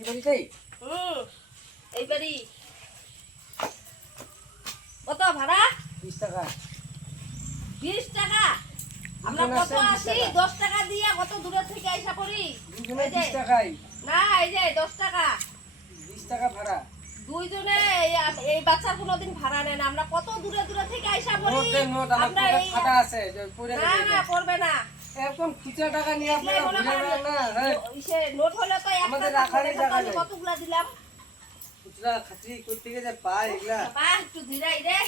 এই বাড়িতেই হুম এইবারই। কত ভাড়া? বিশ টাকা। বিশ টাকা? আমরা কত আসি? দশ টাকা দিয়ে কত দূরে থেকে আইসা পড়ি? এই যে, বিশ টাকাই না এই যে দশ টাকা। বিশ টাকা ভাড়া। দুইজনে এই- এই বাচ্চার কোনোদিন ভাড়া নেন আমরা কত দূরে দূরে থেকে আইসা আমার এই না না করবে না। একদম খুচরা টাকা নিয়ে আপনারা ভুলে যান না হ্যাঁ। নোট হলে তো আমাদের রাখারই জায়গা নেই। কতগুলা দিলাম? খুচরা খাচি করতে যে পায় এগুলা। বাবা একটু ধীরাই রে।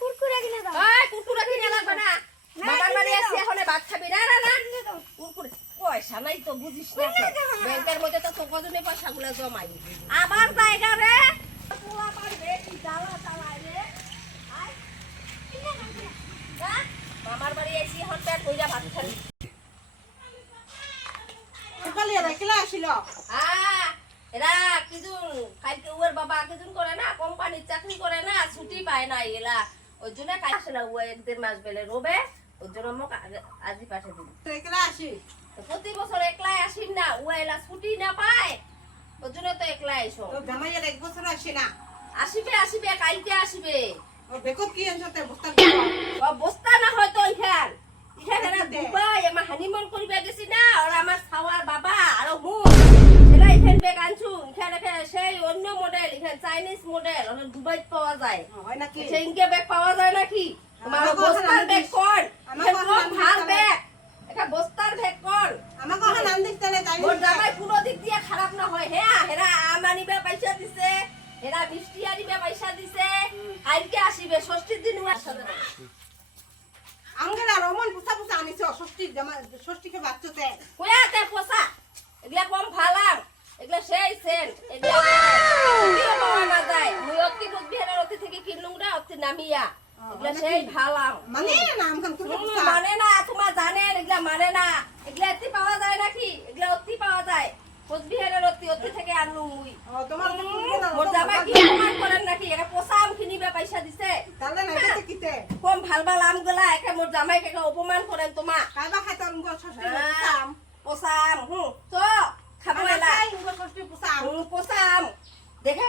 কুরকুরে কিনে দাও। ওই কুকুরা কিনে লাগবে না। বাবার বাড়ি আসছি এখন ভাত খাবি। না না না। কুকুর পয়সা নাই তো বুঝিস না। ব্যাংকের মধ্যে তো কজনে পয়সা গুলো জমাই আবার জায়গা রে। পোলা পারবে কি জ্বালা চালায় রে। আয়, যা, মামার বাড়ি এখন পেট কইরা ভাত খাবি। সকালে এরা কেলা আসিল? আহ, এরা কিজুন কালকে উয়ের বাবা কিজুন করে না কোম্পানির চাকরি করে না ছুটি পায় না এলা। ওই জন্য কাল না উয়ে এক দেড় মাস বেলে রোবে ওই জন্য মোক আগে- আজই পাঠিয়ে দিন কেলা আসি প্রতি বছর একলাই আসিম না উয়ে এলা ছুটি না পায় ওই জন্য তো একলাই আইসো। তো জামাইয়ের এক বছর আসি না। আসিবে আসিবে কালকে আসিবে। ও বেকত কি আনছতে বস্তা ও বস্তা না ইখান ইখান এরা দুবাই আমার হানিমুন করিবে গেছি না আর আমার খাওয়ার বাবা আর মুখ এরা ইখান বেগ আনছু ইখান এখানে সেই অন্য মডেল ইখান চাইনিজ মডেল ওখানে দুবাই পাওয়া যায়। হয় নাকি? ইনকে ব্যাগ পাওয়া যায় নাকি? আমাকে বস্তার ব্যাগ। কোন আমাকে কম ভালো ব্যাগ এটা বস্তার ব্যাগ কোন আমাকে ওখানে আন দিস তাহলে যাই মোর জামাই কোনো দিক দিয়ে খারাপ না হয়। হ্যাঁ হেরা আম আনিবে পয়সা দিছে। হেরা মিষ্টি আনিবে পয়সা দিছে। কালকে আসিবে ষষ্ঠীর দিন সাথে। আঙ্গেলা রমন পুষা পুষা আনিছ ষষ্ঠী জামা ষষ্ঠীকে বাচ্চাতে কোয়াতে পোসা এগুলা কম ভালাম এগুলা সেই সেন এগুলা পাওয়া না যায়। মুই অতি বুদ্ধিহারের অতি থেকে কিনলুম অতি নামিয়া। এগুলা সেই ভালাম মানে না আমখান মানে না তোমার জানেন এগুলা মানে না। এগুলা অতি পাওয়া যায় নাকি? এগুলা অতি পাওয়া যায়। কোচবিহারের অতি অতি থেকে আনলুম মুই। তোমার তো পুষবে না, মোর জামাই কি বাবা- অপমান করেন নাকি? এটা পোসা আম কিনিবে পয়সা দিছে। তাহলে না কিতে? কম ভালো ভালো আমগুলা একে মোর জামাই একে অপমান করেন তোমা। কাইবা খাইতে আনগো ষষ্ঠী হ্যাঁ। আম পোসা আম হুম তো পোসা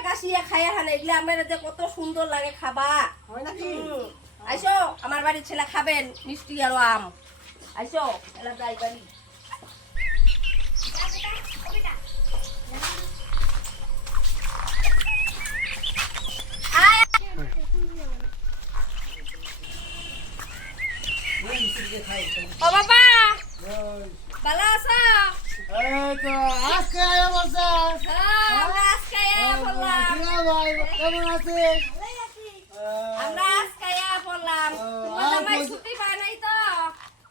কাশিয়া খাইয়া হানে এগুলা আমার যে কত সুন্দর লাগে খাবা আইসো আমার বাড়ির ছেলে খাবেন মিষ্টি আর আম। আইসো এলা যাই বাড়ি ও বাবা ভালো আছো এই তো আজকে আয়া বলছা হ্যাঁ, আমরা আজকে আয়া পড়লাম ভাই কেমন আমরা আজকে পড়লাম তোমার ছুটি পায় নাই তো?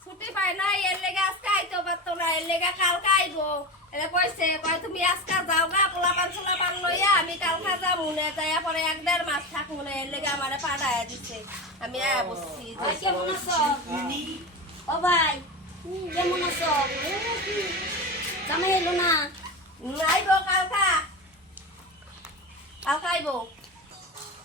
ছুটি পায় নাই এর লেগে আজকে আইতে পারতো না এর লেগে কালকে আইবো। এলে কইছে কয় তুমি আজকে যাও গা পোলা পান ছোলা পান লইয়া আমি কালকে যাব না যাইয়া পরে এক দেড় মাস থাকব না এর লেগে আমারে দিছে। আমি আয়া বসছি কেমন আছো? ও ভাই কেমন আছো? জামাই এলো না? আইবো কালকা। কালকা আইবো।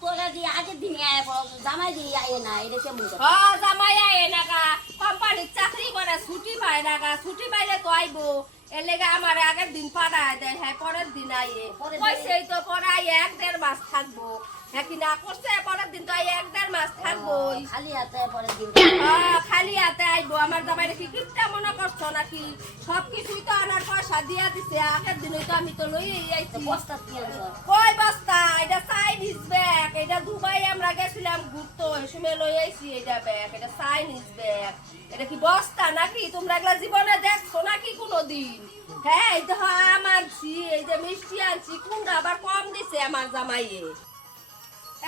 তোরা দিয়ে আগের দিনে আয় পড়ো, জামাই দিয়ে আয় না এটা কেমন? হ জামাই আয় নাকা কোম্পানির চাকরি করে ছুটি পায় নাকা ছুটি পাইলে তো আইবো এর আমার আগের দিন পাঠায় দেয় হ্যাঁ পরের দিন আইয়ে। পরের তো পরে এক দেড় মাস থাকব। হ্যাঁ কি না করছে? পরের দিন তো এক দেড় মাস থাকব খালি হাতে পরের দিন? খালি হাতে আইবো। আমার জামাই কি কিপটা মনে করছ নাকি? সব কিছুই তো আনার পয়সা দিয়া দিছে। আগের দিনই তো আমি তো লই আইছি। বস্তা কি আনছো? কই বস্তা? এটা চাইনিজ ব্যাগ এটা দুবাই আমরা গেছিলাম এই সময় লই আইছি এটা ব্যাগ এটা চাইনিজ ব্যাগ। এটা কি বস্তা নাকি? তোমরা এগুলা জীবনে দেখছ নাকি কোনোদিন? হ্যাঁ এই যে আম আনছি এই যে মিষ্টি আনছি কোনটা আবার কম দিছে আমার জামাইয়ে।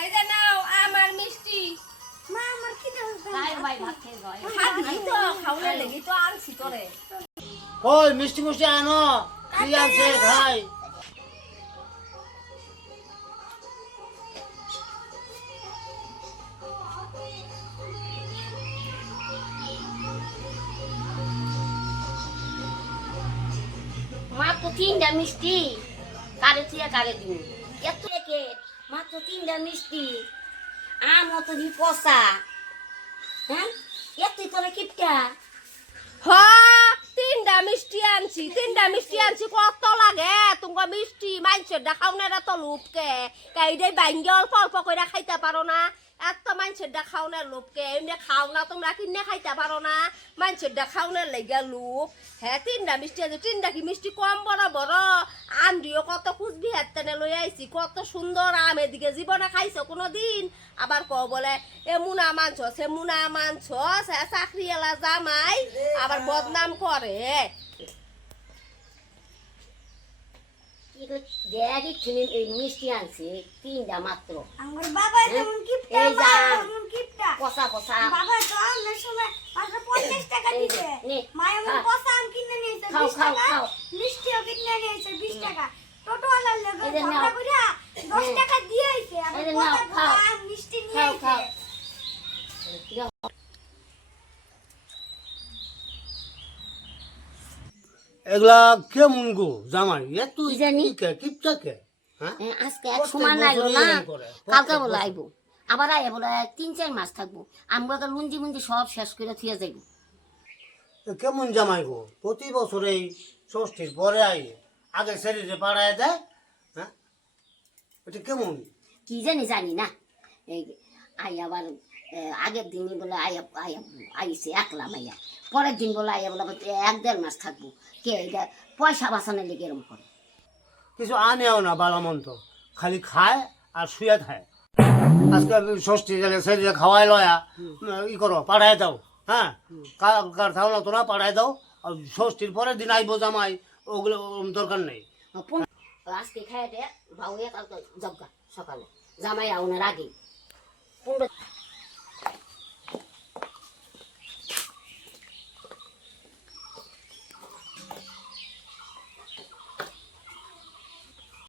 এই যে নাও আমার মিষ্টি। মা আমার কি তো খাওয়া লেগে তো আনছি তোরে। ওই মিষ্টি মিষ্টি আনো। কি আছে ভাই? তিনটা মিষ্টি কারে থেকে কারে দিন এত প্যাকেট মাত্র তিনটা মিষ্টি। আম অত দি কষা? হ্যাঁ? এতই তোরা কিপটা হ, তিনটা মিষ্টি আনছি, তিনটা মিষ্টি আনছি, কত লাগে? তোমার মিষ্টি মানুষের দেখাও না তো লোভকে এইটাই ব্যাঙ্গে অল্প অল্প করে খাইতে পারো না। এত মানুষের দেখাও না লোভকে এমনি খাও না, তোমরা কিনে খাইতে পারো না। মানুষের দেখাও না লেগে লোভ। হ্যাঁ তিনটা মিষ্টি আছে তিনটা কি মিষ্টি কম বড় বড় আম দিও কত কুচবি হাতে লই আইছি, কত সুন্দর আম এদিকে জীবনে খাইছো কোনো দিন আবার ক বলে, এ মুনা মানছ, সে মুনা মানছ, সে চাকরি এলা জামাই, আবার বদনাম করে কি কই দেখ তুমি এই মিষ্টি আনছে তিনটা মাত্র। বাবা যেমন কিপটা এই যা। মা যেমন কিপটা। কষা কষা। বাবা তো আমার সময় মাত্র পঞ্চাশ টাকা দিছে। মা এমন। আম কিনে নিয়েছে খাও, বিশ খাও, টাকা খাও। মিষ্টিও কিনে নিয়েছে টাকা। টোটোওয়ালার ঝগড়া টাকা দিয়ে আম মিষ্টি নিয়ে আইছে এগুলা কেমন গো জামাই। এত কি জানি? কে কিপটা কে হ্যাঁ? এ, আজকে এক সময় নাইলো না? কালকে বলে। আইবো। আবার আইয়া বলে তিন চার মাস থাকব। আমরা তো লুঞ্জি মুঞ্জি সব শেষ করে থুয়ে যাইবো। এ কেমন জামাই গো? প্রতি বছর এই ষষ্ঠীর পরে আই আগে শরীরে পাড়ায় দেয় হ্যাঁ? এটা কেমন? কি জানি জানি না। এই আই আবার আগের দিনই বলে আইয়া আইয়া আইসে একলা মাইয়া। পরের দিন বলে আইয়া বলে এক দেড় মাস থাকব। কে এটা পয়সা বাঁচানোর লেগে এরম করে। কিছু আনেও না বালামন্ত খালি খায় আর শুয়ে খায় আজকে ষষ্ঠী গেলে শরীরে খাওয়াই লয়া ই করো পাড়ায় দাও হ্যাঁ? কার না তোরা পাড়ায় দাও আর ষষ্ঠীর পরের দিন আইবো জামাই ওগুলো দরকার নেই। আজকে খাইতে ভাউয়ে কালকে জগা সকালে। জামাই আউনের আগে পনেরো